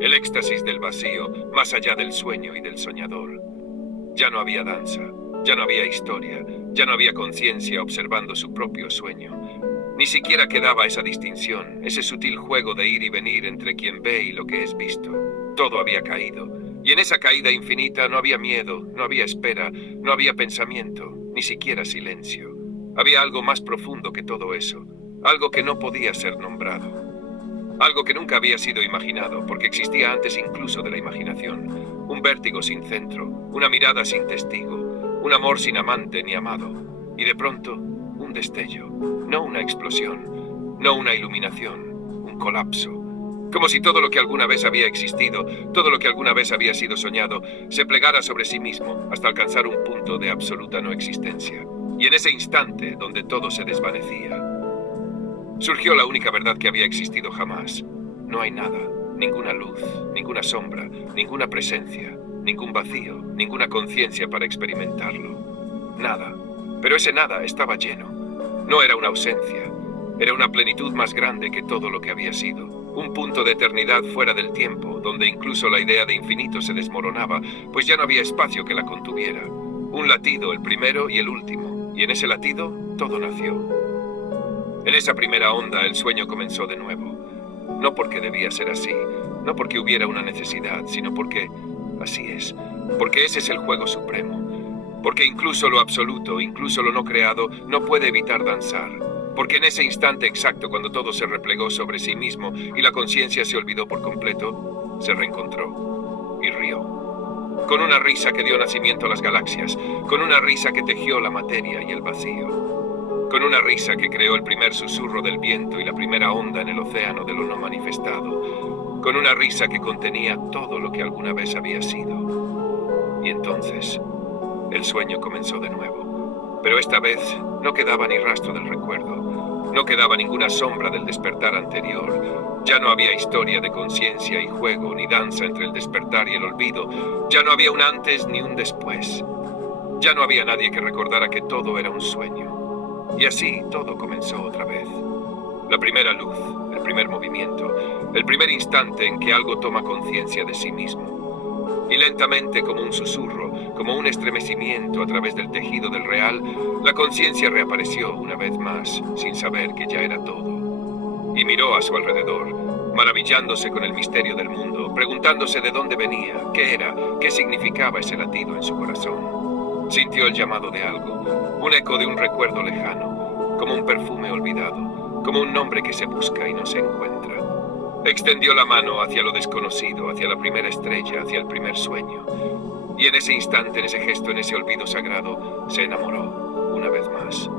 El éxtasis del vacío, más allá del sueño y del soñador. Ya no había danza, ya no había historia, ya no había conciencia observando su propio sueño. Ni siquiera quedaba esa distinción, ese sutil juego de ir y venir entre quien ve y lo que es visto. Todo había caído, y en esa caída infinita no había miedo, no había espera, no había pensamiento, ni siquiera silencio. Había algo más profundo que todo eso, algo que no podía ser nombrado. Algo que nunca había sido imaginado, porque existía antes incluso de la imaginación. Un vértigo sin centro, una mirada sin testigo, un amor sin amante ni amado. Y de pronto, un destello, no una explosión, no una iluminación, un colapso. Como si todo lo que alguna vez había existido, todo lo que alguna vez había sido soñado, se plegara sobre sí mismo hasta alcanzar un punto de absoluta no existencia. Y en ese instante, donde todo se desvanecía, surgió la única verdad que había existido jamás. No hay nada, ninguna luz, ninguna sombra, ninguna presencia, ningún vacío, ninguna conciencia para experimentarlo. Nada. Pero ese nada estaba lleno. No era una ausencia. Era una plenitud más grande que todo lo que había sido. Un punto de eternidad fuera del tiempo, donde incluso la idea de infinito se desmoronaba, pues ya no había espacio que la contuviera. Un latido, el primero y el último. Y en ese latido, todo nació. En esa primera onda el sueño comenzó de nuevo. No porque debía ser así, no porque hubiera una necesidad, sino porque así es. Porque ese es el juego supremo. Porque incluso lo absoluto, incluso lo no creado, no puede evitar danzar. Porque en ese instante exacto, cuando todo se replegó sobre sí mismo y la conciencia se olvidó por completo, se reencontró y rió. Con una risa que dio nacimiento a las galaxias, con una risa que tejió la materia y el vacío. Con una risa que creó el primer susurro del viento y la primera onda en el océano de lo no manifestado. Con una risa que contenía todo lo que alguna vez había sido. Y entonces, el sueño comenzó de nuevo. Pero esta vez no quedaba ni rastro del recuerdo. No quedaba ninguna sombra del despertar anterior. Ya no había historia de conciencia y juego, ni danza entre el despertar y el olvido. Ya no había un antes ni un después. Ya no había nadie que recordara que todo era un sueño. Y así todo comenzó otra vez. La primera luz, el primer movimiento, el primer instante en que algo toma conciencia de sí mismo. Y lentamente, como un susurro, como un estremecimiento a través del tejido del real, la conciencia reapareció una vez más, sin saber que ya era todo. Y miró a su alrededor, maravillándose con el misterio del mundo, preguntándose de dónde venía, qué era, qué significaba ese latido en su corazón. Sintió el llamado de algo, un eco de un recuerdo lejano, como un perfume olvidado, como un nombre que se busca y no se encuentra. Extendió la mano hacia lo desconocido, hacia la primera estrella, hacia el primer sueño. Y en ese instante, en ese gesto, en ese olvido sagrado, se enamoró, una vez más.